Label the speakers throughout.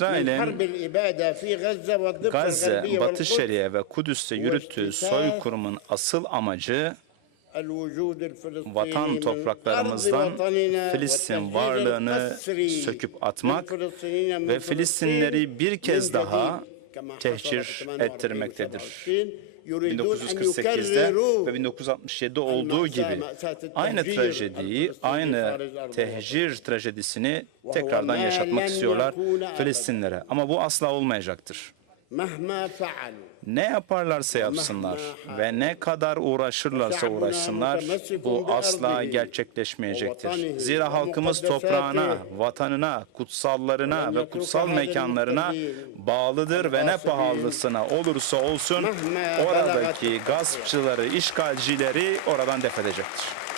Speaker 1: İsrail'in Gazze, Batı Şeria ve Kudüs'te yürüttüğü soykırımın asıl amacı vatan topraklarımızdan Filistin varlığını söküp atmak ve Filistinleri bir kez daha tehcir ettirmektedir. 1948'de ve 1967'de olduğu gibi aynı trajediyi, aynı tehcir trajedisini tekrardan yaşatmak istiyorlar Filistinlere. Ama bu asla olmayacaktır. Ne yaparlarsa yapsınlar ve ne kadar uğraşırlarsa uğraşsınlar bu asla gerçekleşmeyecektir. Zira halkımız toprağına, vatanına, kutsallarına ve kutsal mekanlarına bağlıdır ve ne pahalısına olursa olsun oradaki gaspçıları, işgalcileri oradan def edecektir.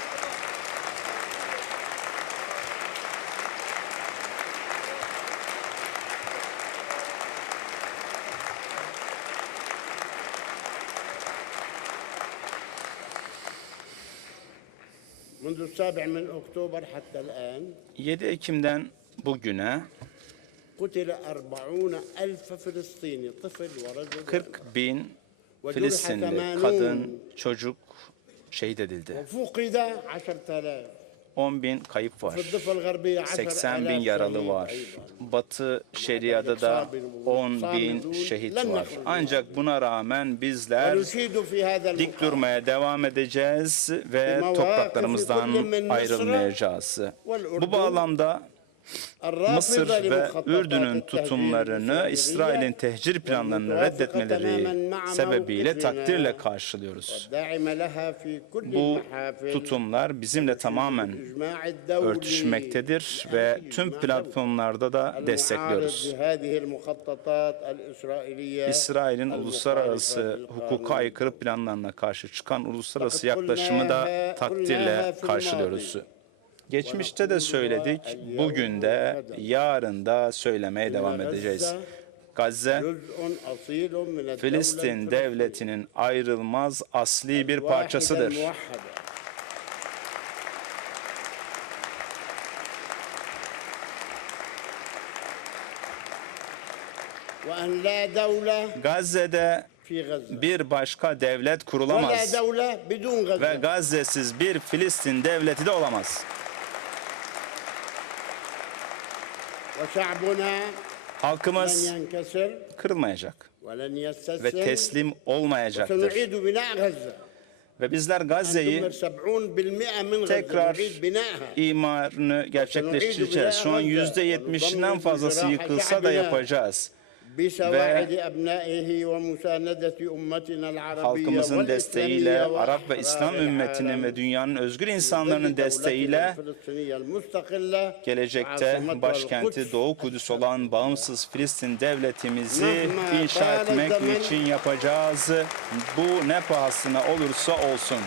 Speaker 1: 7 Ekim'den bugüne 40 bin Filistinli kadın, çocuk şehit edildi. 10 bin kayıp var. 80 bin yaralı var. Batı Şeria'da da 10 bin şehit var. Ancak buna rağmen bizler dik durmaya devam edeceğiz ve topraklarımızdan ayrılmayacağız. Bu bağlamda Mısır ve Ürdün'ün tutumlarını İsrail'in tehcir planlarını reddetmeleri sebebiyle takdirle karşılıyoruz. Bu tutumlar bizimle tamamen örtüşmektedir ve tüm platformlarda da destekliyoruz. İsrail'in uluslararası hukuka aykırı planlarına karşı çıkan uluslararası yaklaşımı da takdirle karşılıyoruz. Geçmişte de söyledik, bugün de, yarın da söylemeye devam edeceğiz. Gazze, Filistin devletinin ayrılmaz asli bir parçasıdır. Gazze'de bir başka devlet kurulamaz ve Gazze'siz bir Filistin devleti de olamaz. Halkımız kırılmayacak ve teslim olmayacaktır. Ve bizler Gazze'yi tekrar imarını gerçekleştireceğiz. Şu an yüzde yetmişinden fazlası yıkılsa da yapacağız
Speaker 2: ve
Speaker 1: halkımızın desteğiyle, Arap ve İslam ümmetinin ve dünyanın özgür insanların desteğiyle gelecekte başkenti Doğu Kudüs olan bağımsız Filistin devletimizi inşa etmek için yapacağız. Bu ne pahasına olursa olsun.